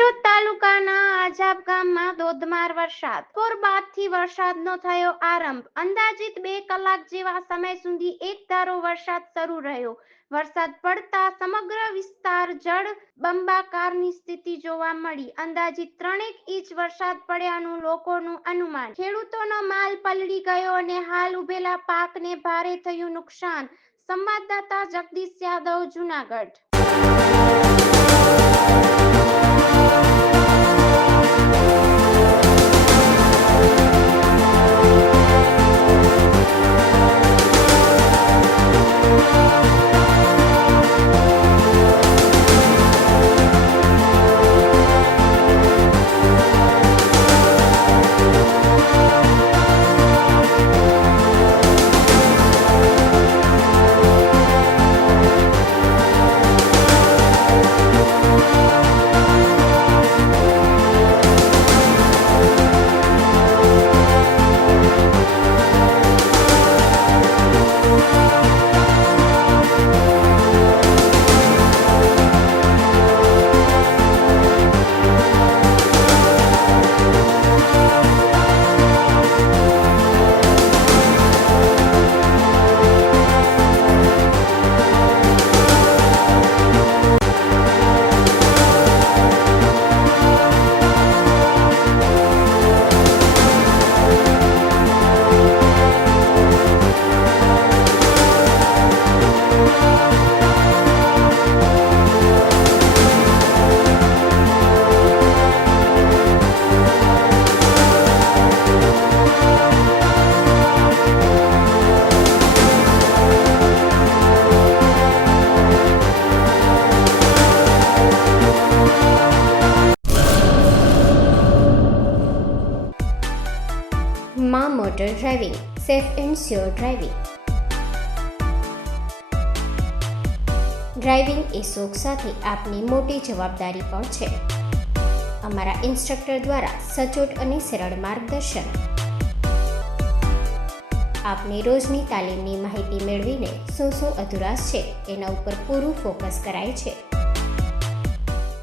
કેશોદ તાલુકાના આજાબ ગામમાં ધોધમાર વરસાદ. બપોર બાદથી વરસાદનો થયો આરંભ. અંદાજિત 2 કલાક જેવા સમય સુધી એકધારો વરસાદ શરૂ રહ્યો. વરસાદ પડતા સમગ્ર વિસ્તાર જળબંબાકારની સ્થિતિ જોવા મળી. અંદાજિત 3 ઇંચ વરસાદ પડ્યાનું લોકોનું અનુમાન. ખેડૂતોનો માલ પલળી ગયો અને હાલ ઉભેલા પાકને ભારે થયું નુકસાન. સંવાદદાતા જગદીશ યાદવ, જૂનાગઢ. માં motor driving, safe and sure driving. Driving એ શોખ સાથે આપની મોટી જવાબદારી પણ છે. અમારા ઇન્સ્ટ્રક્ટર દ્વારા સચોટ અને સરળ માર્ગદર્શન. આપની રોજની તાલીમની માહિતી મેળવીને શું અધુરાશ છે એના ઉપર પૂરું ફોકસ કરાય છે.